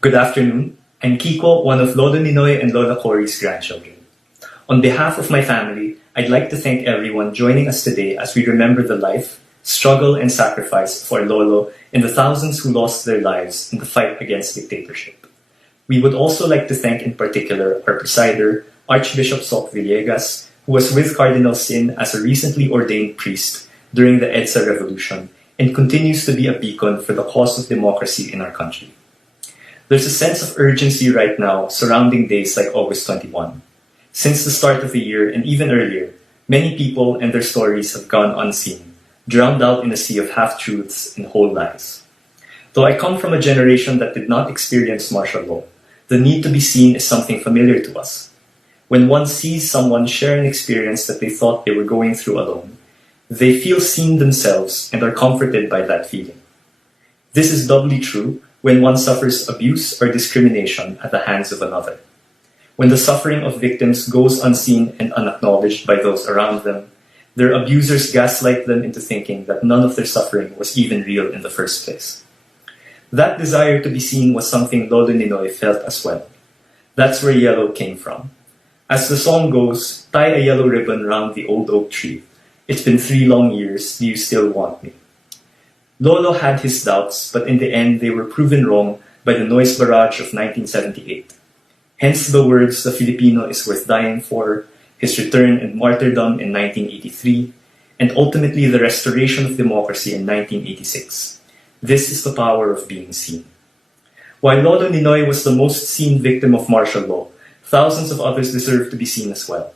Good afternoon. I'm Kiko, one of Lolo Ninoy and Lola Cory's grandchildren. On behalf of my family, I'd like to thank everyone joining us today as we remember the life, struggle, and sacrifice of our Lolo and the thousands who lost their lives in the fight against dictatorship. We would also like to thank in particular our presider, Archbishop Sok Villegas, who was with Cardinal Sin as a recently ordained priest during the EDSA Revolution and continues to be a beacon for the cause of democracy in our country. There's a sense of urgency right now surrounding days like August 21. Since the start of the year and even earlier, many people and their stories have gone unseen, drowned out in a sea of half-truths and whole lies. Though I come from a generation that did not experience martial law, the need to be seen is something familiar to us. When one sees someone share an experience that they thought they were going through alone, they feel seen themselves and are comforted by that feeling. This is doubly true when one suffers abuse or discrimination at the hands of another. When the suffering of victims goes unseen and unacknowledged by those around them, their abusers gaslight them into thinking that none of their suffering was even real in the first place. That desire to be seen was something Lolo Ninoy felt as well. That's where yellow came from. As the song goes, tie a yellow ribbon round the old oak tree. It's been 3 long years, do you still want me? Lolo had his doubts, but in the end they were proven wrong by the noise barrage of 1978. Hence the words "The Filipino is worth dying for," his return and martyrdom in 1983, and ultimately the restoration of democracy in 1986. This is the power of being seen. While Lolo Ninoy was the most seen victim of martial law, thousands of others deserve to be seen as well.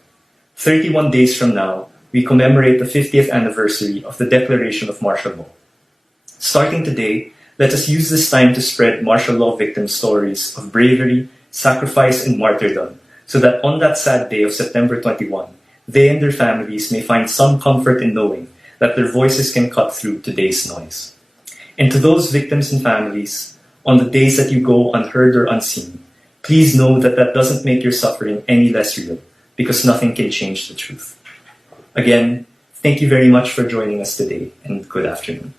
31 days from now, we commemorate the 50th anniversary of the Declaration of Martial Law. Starting today, let us use this time to spread martial law victim stories of bravery, sacrifice, and martyrdom so that on that sad day of September 21, they and their families may find some comfort in knowing that their voices can cut through today's noise. And to those victims and families, on the days that you go unheard or unseen, please know that that doesn't make your suffering any less real, because nothing can change the truth. Again, thank you very much for joining us today, and good afternoon.